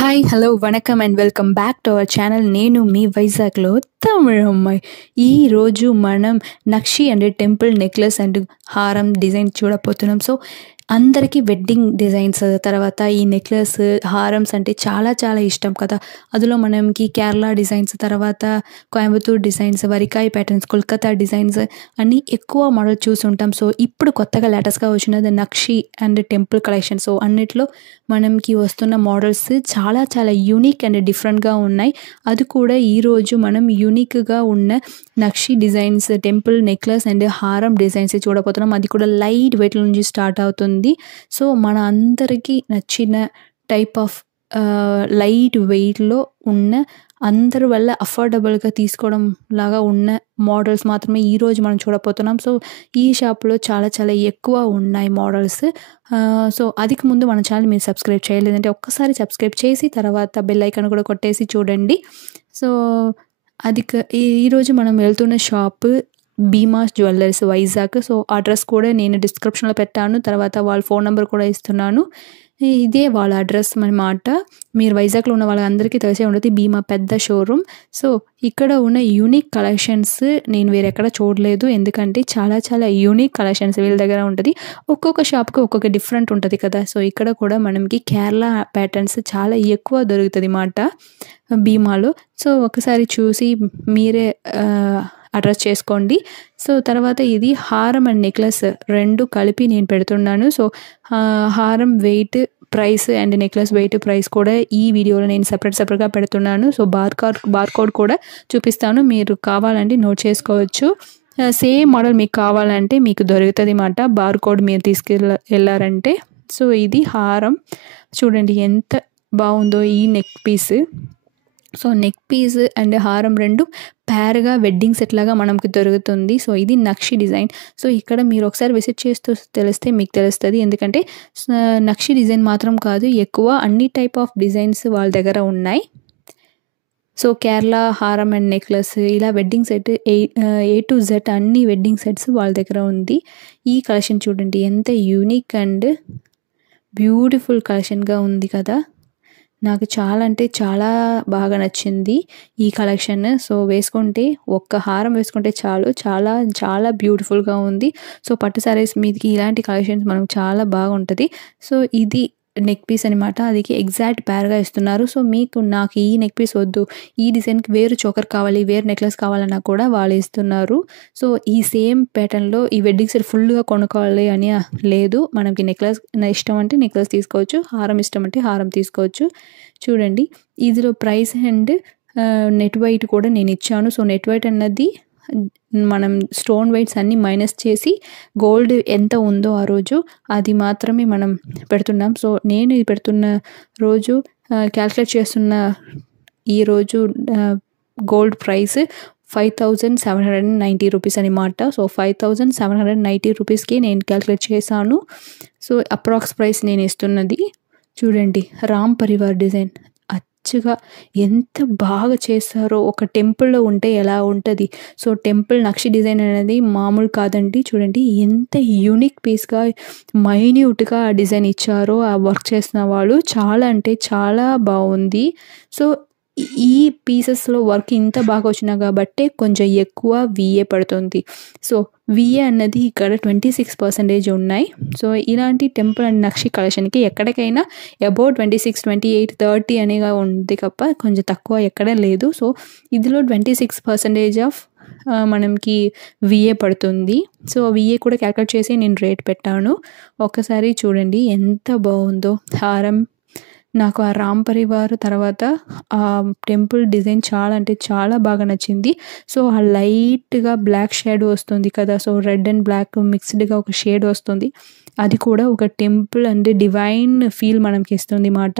Hi hello vanakkam and welcome back to our channel. నేను మీ వైజాగ్లో తమిళ అమ్మాయి. ఈరోజు మనం నక్షి అండ్ టెంపుల్ నెక్లెస్ అండ్ హారం డిజైన్ చూడబోతున్నాం. సో అందరికీ వెడ్డింగ్ డిజైన్స్ తర్వాత ఈ నెక్లెస్ హారమ్స్ అంటే చాలా చాలా ఇష్టం కదా. అందులో మనకి కేరళ డిజైన్స్, తర్వాత కోయంబత్తూర్ డిజైన్స్, వరికాయ ప్యాటర్న్స్, కోల్కతా డిజైన్స్ అన్నీ ఎక్కువ మోడల్ చూసుంటాం. సో ఇప్పుడు కొత్తగా లేటెస్ట్గా వచ్చినది nakshi and temple collection. So అన్నిట్లో మనకి వస్తున్న మోడల్స్ చాలా చాలా యూనిక్ అండ్ డిఫరెంట్గా ఉన్నాయి. అది కూడా ఈరోజు మనం యూనిక్గా ఉన్న నక్షి డిజైన్స్, టెంపుల్ నెక్లెస్ అండ్ హారం డిజైన్స్ చూడబోతున్నాం. అది కూడా లైట్ వెయిట్ నుంచి స్టార్ట్ అవుతుంది. సో మన అందరికీ నచ్చిన టైప్ ఆఫ్ లైట్ వెయిట్లో ఉన్న, అందరి వల్ల అఫోర్డబుల్గా తీసుకోవడం లాగా ఉన్న మోడల్స్ మాత్రమే ఈరోజు మనం చూడబోతున్నాం. సో ఈ షాప్లో చాలా చాలా ఎక్కువ ఉన్నాయి మోడల్స్. సో అదికి ముందు మన ఛానల్ మీరు సబ్స్క్రైబ్ చేయలేదంటే ఒక్కసారి సబ్స్క్రైబ్ చేసి తర్వాత బెల్ ఐకాన్ కూడా కొట్టేసి చూడండి. సో ఈరోజు మనం వెళ్తున్న shop Bhimas jewellers Vizag. So address కూడా నేను డిస్క్రిప్షన్లో పెట్టాను, తర్వాత వాళ్ళ ఫోన్ నెంబర్ కూడా ఇస్తున్నాను. ఇదే వాళ్ళ అడ్రస్ అన్నమాట. మీరు వైజాగ్లో ఉన్న వాళ్ళందరికీ తెలిసే ఉంటుంది, భీమా పెద్ద షోరూమ్. సో ఇక్కడ ఉన్న యూనిక్ కలెక్షన్స్ నేను వేరెక్కడ చూడలేదు, ఎందుకంటే చాలా చాలా యూనిక్ కలెక్షన్స్ వీళ్ళ దగ్గర ఉంటుంది. ఒక్కొక్క షాప్కి ఒక్కొక్క డిఫరెంట్ ఉంటుంది కదా. సో ఇక్కడ కూడా మనకి కేరళ ప్యాటర్న్స్ చాలా ఎక్కువ దొరుకుతుంది అన్నమాట భీమాలో. సో ఒకసారి చూసి మీరే అడ్రస్ చేసుకోండి. సో తర్వాత ఇది హారం అండ్ నెక్లెస్ రెండు కలిపి నేను పెడుతున్నాను. సో హారం weight, price and necklace weight, price కూడా ఈ వీడియోలో నేను సపరేట్గా పెడుతున్నాను. సో బార్ కోడ్ కూడా చూపిస్తాను, మీరు కావాలంటే నోట్ చేసుకోవచ్చు. సేమ్ మోడల్ మీకు కావాలంటే మీకు దొరుకుతుంది అన్నమాట, బార్ కోడ్ మీరు వెళ్ళారంటే. సో ఇది హారం చూడండి ఎంత బాగుందో ఈ neck piece. So neck piece and హారం రెండు ప్యార్గా వెడ్డింగ్ సెట్ లాగా మనకు దొరుకుతుంది. సో ఇది నక్షి డిజైన్. సో ఇక్కడ మీరు ఒకసారి విజిట్ చేస్తూ తెలిస్తే మీకు తెలుస్తుంది, ఎందుకంటే నక్షి డిజైన్ మాత్రం కాదు, ఎక్కువ అన్ని టైప్ ఆఫ్ డిజైన్స్ వాళ్ళ దగ్గర ఉన్నాయి. సో కేరళ హారం అండ్ నెక్లెస్ ఇలా wedding set A to Z అన్ని వెడ్డింగ్ సెట్స్ వాళ్ళ దగ్గర ఉంది. ఈ కలెక్షన్ చూడండి ఎంత యూనిక్ అండ్ బ్యూటిఫుల్ కలెక్షన్గా ఉంది కదా. నాకు చాలా అంటే చాలా బాగా నచ్చింది ఈ కలెక్షన్. సో వేసుకుంటే ఒక్క హారం వేసుకుంటే చాలు, చాలా చాలా బ్యూటిఫుల్గా ఉంది. సో పట్టు సారీస్ మీదకి ఇలాంటి కలెక్షన్స్ మనకు చాలా బాగుంటుంది. సో ఇది నెక్ పీస్ అనమాట, అది ఎగ్జాక్ట్ ప్యార్గా ఇస్తున్నారు. సో నాకు ఈ నెక్ పీస్ వద్దు, ఈ డిజైన్కి వేరు చోకర్ కావాలి, వేరు నెక్లెస్ కావాలన్నా కూడా వాళ్ళు ఇస్తున్నారు. సో ఈ సేమ్ ప్యాటర్న్లో ఈ వెడ్డింగ్ సెట్ ఫుల్గా కొనుక్కోవాలి అని లేదు. మనకి నెక్లెస్ ఇష్టం అంటే నెక్లెస్ తీసుకోవచ్చు, హారం ఇష్టం అంటే హారం తీసుకోవచ్చు. చూడండి ఇందులో ప్రైస్ అండ్ నెట్ వెయిట్ కూడా నేను ఇచ్చాను. సో నెట్ వెయిట్ అన్నది మనం స్టోన్ వెయిట్స్ అన్నీ మైనస్ చేసి గోల్డ్ ఎంత ఉందో ఆ రోజు అది మాత్రమే మనం పెడుతున్నాం. సో నేను ఇది పెడుతున్న రోజు క్యాల్కులేట్ చేస్తున్న ఈరోజు గోల్డ్ ప్రైస్ 5790 రూపీస్ అనమాట. సో 5790 రూపీస్కి నేను క్యాల్కులేట్ చేశాను. సో అప్రాక్స్ ప్రైస్ నేను ఇస్తున్నది చూడండి. రామ్ పరివార్ డిజైన్ అచ్చగా ఎంత బాగా చేస్తారో, ఒక టెంపుల్లో ఉంటే ఎలా ఉంటుంది. సో టెంపుల్ నక్షి డిజైన్ అనేది మామూలు కాదండి. చూడండి ఎంత యూనిక్ పీస్గా మైన్యూట్గా డిజైన్ ఇచ్చారో ఆ వర్క్ చేసిన వాళ్ళు, చాలా అంటే చాలా బాగుంది. సో ఈ పీసెస్లో వర్క్ ఇంత బాగా వచ్చినా కాబట్టి కొంచెం ఎక్కువ VA పడుతుంది. సో VA అన్నది ఇక్కడ 26% ఉన్నాయి. సో ఇలాంటి టెంపుల్ అండ్ నక్షి కలెక్షన్కి ఎక్కడికైనా అబౌట్ 26, 28, 30 అనేగా ఉంది తప్ప కొంచెం తక్కువ ఎక్కడ లేదు. సో ఇందులో 26% ఆఫ్ మనకి VA పడుతుంది. సో VA కూడా క్యాల్కులేట్ చేసి నేను రేట్ పెట్టాను. ఒక్కసారి చూడండి ఎంత బాగుందో హారం. నాకు ఆ రామ్ పరివార్ తర్వాత ఆ టెంపుల్ డిజైన్ చాలా అంటే చాలా బాగా నచ్చింది. సో ఆ లైట్గా బ్లాక్ షేడ్ వస్తుంది కదా. సో రెడ్ అండ్ బ్లాక్ మిక్స్డ్గా ఒక షేడ్ వస్తుంది, అది కూడా ఒక టెంపుల్ అండ్ డివైన్ ఫీల్ మనకి ఇస్తుంది అన్నమాట.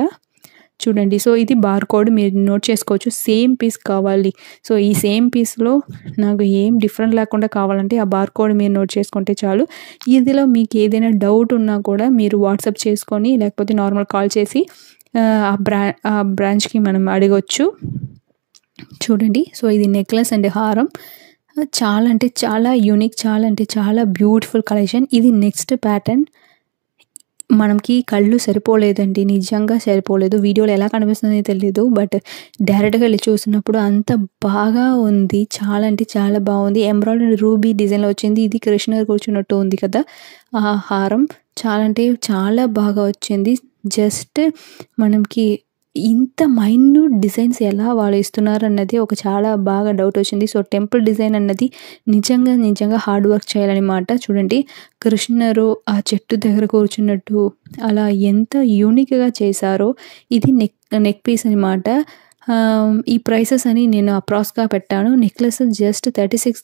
చూడండి. సో ఇది బార్ కోడ్ మీరు నోట్ చేసుకోవచ్చు. సేమ్ పీస్ కావాలి, సో ఈ సేమ్ పీస్లో నాకు ఏం డిఫరెంట్ లేకుండా కావాలంటే ఆ బార్ కోడ్ మీరు నోట్ చేసుకుంటే చాలు. ఇందులో మీకు ఏదైనా డౌట్ ఉన్నా కూడా మీరు వాట్సాప్ చేసుకొని లేకపోతే నార్మల్ కాల్ చేసి ఆ బ్రాంచ్కి మనం అడగవచ్చు. చూడండి. సో ఇది నెక్లెస్ అండ్ హారం చాలా అంటే చాలా యూనిక్, చాలా అంటే చాలా బ్యూటిఫుల్ కలెక్షన్. ఇది నెక్స్ట్ ప్యాటర్న్. మనకి కళ్ళు సరిపోలేదండి. నిజంగా సరిపోలేదు. వీడియోలో ఎలా కనిపిస్తుందో తెలీదు. బట్ డైరెక్ట్‌గా ఎళ్లి చూసినప్పుడు అంత బాగా ఉంది. చాలా అంటే చాలా బావుంది. ఎంబ్రాయిడరీ రూబీ డిజైన్‌లో వచ్చింది. ఇది కృష్ణ కూర్చున్నట్టు ఉంది కదా! ఆ హారం చాలా అంటే చాలా బాగా వచ్చింది. జస్ట్ మనకి ఇంత మైన్యూట్ డిజైన్స్ ఎలా వాళ్ళు ఇస్తున్నారన్నది ఒక చాలా బాగా డౌటొచ్చింది. సో, టెంపుల్ డిజైన్ అన్నది నిజంగా హార్డ్ వర్క్ చేయాలనమాట. చూడండి కృష్ణరు ఆ చెట్టు దగ్గర కూర్చున్నట్టు అలా ఎంత యూనిక్‌గా చేశారో. ఇది నెక్ పీస్ అనమాట. ఈ ప్రైసెస్ అని నేను అప్రాక్స్‌గా పెట్టాను. నెక్లెస్ జస్ట్ 36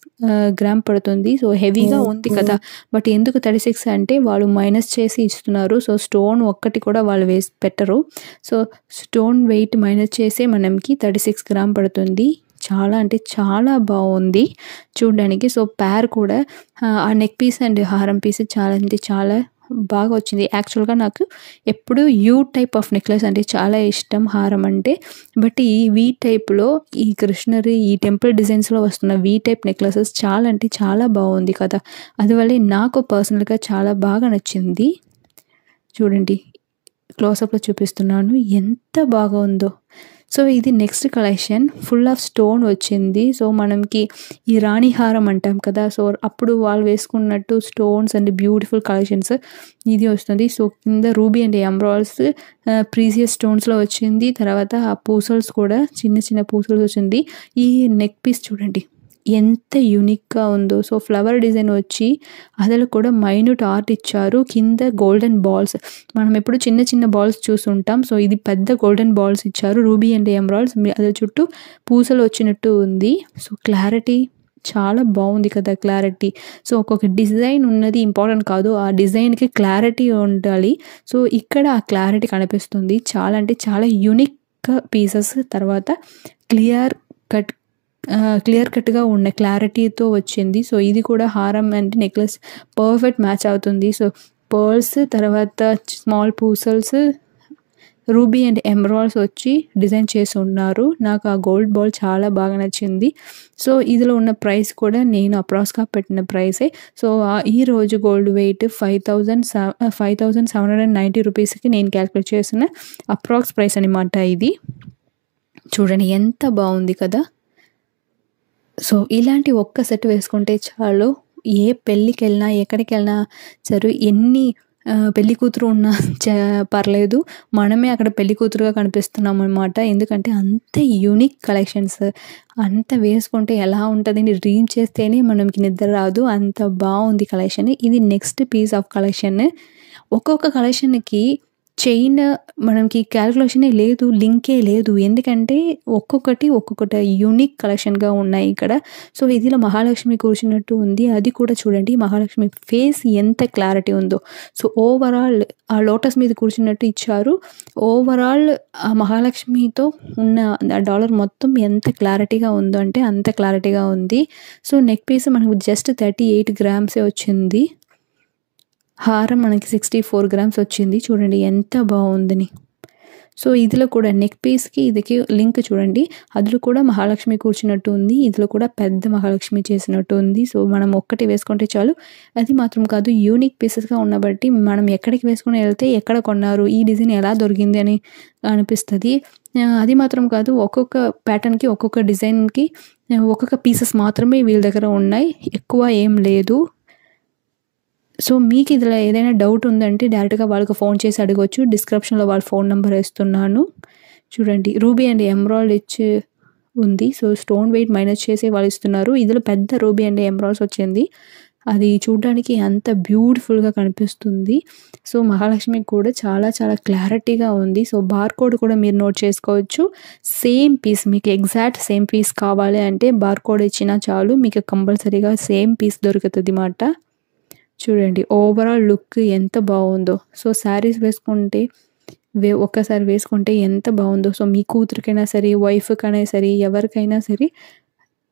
గ్రామ్ పడుతుంది. సో, హెవీగా ఉంది కదా! బట్ ఎందుకు 36 అంటే వాళ్ళు మైనస్ చేసి ఇస్తున్నారు. సో, స్టోన్ ఒక్కటి కూడా వాళ్ళు వేసి పెట్టరు. సో, స్టోన్ వెయిట్ మైనస్ చేసే మనకి 36 గ్రామ్ పడుతుంది. చాలా అంటే చాలా బావుంది చూడ్డానికి. సో, పేర్ కూడా ఆ నెక్ పీస్ అండ్ హారం పీస్ చాలా అంటే చాలా బాగా వచ్చింది. యాక్చువల్‌గా నాకు ఎప్పుడు యూ టైప్ ఆఫ్ నెక్లెస్ అంటే చాలా ఇష్టం హారం అంటే. బట్ ఈ వీ టైప్‌లో ఈ కృష్ణరి ఈ టెంపుల్ డిజైన్స్‌లో వస్తున్న వీ టైప్ నెక్లెసెస్ చాలా అంటే చాలా బావుంది కదా! అందువల్లే నాకు పర్సనల్‌గా చాలా బాగా నచ్చింది. చూడండి క్లోజప్‌లో చూపిస్తున్నాను. ఎంత బాగా ఉందో. సో, ఇది next collection full of stone వచ్చింది. సో, మనకి ఈ రాణి హారం అంటాం కదా! సో, అప్పుడు వాళ్ళు వేసుకున్నట్టు స్టోన్స్ అండ్ బ్యూటిఫుల్ కలెక్షన్స్ ఇది వస్తుంది. సో, కింద రూబీ అండ్ ఎమరాల్డ్స్ ప్రీసియస్ స్టోన్స్‌లో వచ్చింది. తర్వాత ఆ పూసల్స్ కూడా చిన్న పూసలు వచ్చింది. ఈ నెక్ పీస్ చూడండి ఎంత యూనిక్‌గా ఉందో. సో, ఫ్లవర్ డిజైన్ వచ్చి అసలు కూడా మైన్యూట్ ఆర్ట్ ఇచ్చారు. కింద గోల్డెన్ బాల్స్ మనం ఎప్పుడు చిన్న బాల్స్ చూసుంటాం. సో, ఇది పెద్ద గోల్డెన్ బాల్స్ ఇచ్చారు. రూబీ అండ్ ఎమరాల్డ్స్ అది చుట్టూ పూసలు వచ్చినట్టు ఉంది. సో, క్లారిటీ చాలా బావుంది కదా! క్లారిటీ. సో, ఒక్కొక్క డిజైన్ ఉన్నది ఇంపార్టెంట్ కాదు. ఆ డిజైన్‌కి క్లారిటీ ఉండాలి. సో, ఇక్కడ ఆ క్లారిటీ కనిపిస్తుంది. చాలా అంటే చాలా యూనిక్ పీసెస్. తర్వాత క్లియర్ కట్ క్లియర్ కట్‌గా ఉన్న క్లారిటీతో వచ్చింది. సో, ఇది కూడా హారం అండ్ నెక్లెస్ పర్ఫెక్ట్ మ్యాచ్ అవుతుంది. సో, పర్ల్స్ తర్వాత స్మాల్ పూసల్స్, రూబీ అండ్ ఎమరాల్డ్స్ వచ్చి డిజైన్ చేసి ఉన్నారు. నాకు ఆ గోల్డ్ బాల్ చాలా బాగా నచ్చింది. సో, ఇందులో ఉన్న ప్రైస్ కూడా నేను అప్రాక్స్‌గా పెట్టిన ప్రైసే. సో, ఈరోజు గోల్డ్ వెయిట్ 5,790 రూపీస్‌కి నేను క్యాలిక్యులేట్ చేసిన అప్రాక్స్ ప్రైస్ అనమాట ఇది. చూడండి ఎంత బావుంది కదా! సో, ఇలాంటి ఒక్క సెట్ వేసుకుంటే చాలు. ఏ పెళ్ళికెళ్ళినా, ఎక్కడికెళ్ళినా సరే ఎన్ని పెళ్లి కూతురు ఉన్నా పర్లేదు. మనమే అక్కడ పెళ్లి కూతురుగా కనిపిస్తున్నామనమాట. ఎందుకంటే అంత యూనిక్ కలెక్షన్స్. అంత వేసుకుంటే ఎలా ఉంటదని డ్రీమ్ చేస్తేనే మనకి నిద్ర రాదు. అంత బావుంది కలెక్షన్. ఇది నెక్స్ట్ పీస్ ఆఫ్ కలెక్షన్. ఒక్కొక్క కలెక్షన్‌కి చైన్ మనకి క్యాలిక్యులేషనే లేదు. లింకే లేదు. ఎందుకంటే ఒక్కొక్కటి యూనిక్ కలెక్షన్‌గా ఉన్నాయి ఇక్కడ. సో, ఇదిలో మహాలక్ష్మి కూర్చున్నట్టు ఉంది. అది కూడా చూడండి మహాలక్ష్మి ఫేస్ ఎంత క్లారిటీ ఉందో. సో, ఓవరాల్ ఆ లోటస్ మీద కూర్చున్నట్టు ఇచ్చారు. ఓవరాల్ ఆ మహాలక్ష్మితో ఉన్న ఆ డాలర్ మొత్తం ఎంత క్లారిటీగా ఉందో అంటే అంత క్లారిటీగా ఉంది. సో, నెక్ పీస్ మనకు జస్ట్ 38 గ్రామ్సే వచ్చింది. హారం మనకి 64 గ్రామ్స్ వచ్చింది. చూడండి ఎంత బావుందని. సో, ఇదిలో కూడా నెక్ పీస్‌కి ఇదికి లింక్ చూడండి. అందులో కూడా మహాలక్ష్మి కూర్చున్నట్టు ఉంది. ఇందులో కూడా పెద్ద మహాలక్ష్మి చేసినట్టు ఉంది. సో, మనం ఒక్కటి వేసుకుంటే చాలు. అది మాత్రం కాదు యూనిక్ పీసెస్‌గా ఉన్న బట్టి మనం ఎక్కడికి వేసుకొని ఎళ్తే ఎక్కడ కొన్నారు? ఈ డిజైన్ ఎలా దొరికింది అని అనిపిస్తది. అది మాత్రం కాదు ఒక్కొక్క ప్యాటర్న్‌కి, ఒక్కొక్క డిజైన్‌కి ఒక్కొక్క పీసెస్ మాత్రమే వీళ్ళ దగ్గర ఉన్నాయి. ఎక్కువ ఏం లేదు. సో, మీకు ఇదిలో ఏదైనా డౌట్ ఉందంటే డైరెక్ట్‌గా వాళ్ళకి ఫోన్ చేసి అడగొచ్చు. డిస్క్రిప్షన్‌లో వాళ్ళ ఫోన్ నంబర్ ఇస్తున్నాను. చూడండి రూబీ అండ్ ఎమరాల్డ్ ఇచ్చి ఉంది. సో, స్టోన్ వెయిట్ మైనస్ చేసి వాళ్ళు ఇస్తున్నారు. ఇందులో పెద్ద రూబీ అండ్ ఎమరాల్డ్స్ వచ్చింది. అది చూడ్డానికి అంత బ్యూటిఫుల్‌గా కనిపిస్తుంది. సో, మహాలక్ష్మికి కూడా చాలా క్లారిటీగా ఉంది. సో, బార్‌కోడ్ కూడా మీరు నోట్ చేసుకోవచ్చు. సేమ్ పీస్ మీకు ఎగ్జాక్ట్ సేమ్ పీస్ కావాలి అంటే బార్‌కోడ్ ఇచ్చినా చాలు. మీకు కంపల్సరీగా సేమ్ పీస్ దొరుకుతది మాట. చూడండి ఓవరాల్ లుక్ ఎంత బావుందో. సో, శారీస్ వేసుకుంటే ఒక్కసారి వేసుకుంటే ఎంత బావుందో. సో, మీ కూతురికైనా సరే, వైఫ్‌కైనా సరే, ఎవరికైనా సరే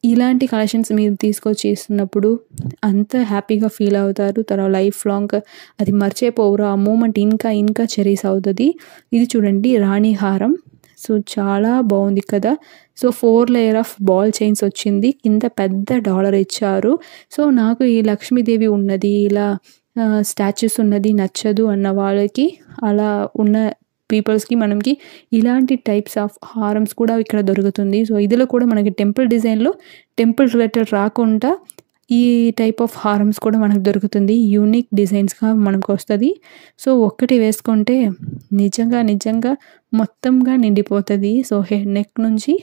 ఇలాంటి కలెక్షన్స్ మీరు తీసుకొచ్చి ఇస్తున్నప్పుడు అంత హ్యాపీగా ఫీల్ అవుతారు. తర్వాత లైఫ్ లాంగ్ అది మర్చిపోరు. ఆ మూమెంట్ ఇంకా చెరీస్ అవుతది. ఇది చూడండి రాణి హారం. సో, చాలా బావుంది కదా! So, 4 layer of ball chains వచ్చింది. కింద పెద్ద డాలర్ ఇచ్చారు. సో, నాకు ఈ లక్ష్మీదేవి ఉన్నది ఇలా స్టాచ్యూస్ ఉన్నది నచ్చదు అన్న వాళ్ళకి, అలా ఉన్న పీపుల్స్‌కి మనకి ఇలాంటి టైప్స్ ఆఫ్ హారమ్స్ కూడా ఇక్కడ దొరుకుతుంది. సో, ఇందులో కూడా మనకి టెంపుల్ డిజైన్‌లో టెంపుల్ రిలేటెడ్ రాకుండా ఈ టైప్ ఆఫ్ హారమ్స్ కూడా మనకు దొరుకుతుంది. యూనిక్ డిజైన్స్‌గా మనకొస్తది. సో, ఒక్కటి వేసుకుంటే నిజంగా మొత్తంగా నిండిపోతది. సో, నెక్ నుంచి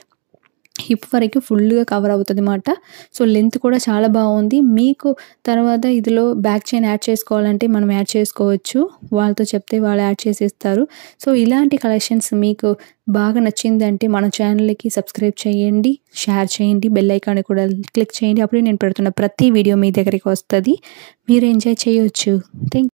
హిప్ వరకు ఫుల్‌గా కవర్ అవుతదన్నమాట. సో, లెంత్ కూడా చాలా బావుంది. మీకు తర్వాత ఇందులో బ్యాక్ చైన్ యాడ్ చేసుకోవాలంటే మనం యాడ్ చేసుకోవచ్చు. వాళ్ళతో చెప్తే వాళ్ళు యాడ్ చేసిస్తారు. సో, ఇలాంటి కలెక్షన్స్ మీకు బాగా నచ్చిందంటే మన ఛానల్‌కి సబ్స్క్రైబ్ చేయండి, షేర్ చేయండి, బెల్ ఐకాన్ కూడా క్లిక్ చేయండి. అప్పుడే నేను పెడుతున్న ప్రతి వీడియో మీ దగ్గరికి వస్తది. మీరు ఎంజాయ్ చేయొచ్చు. థాంక్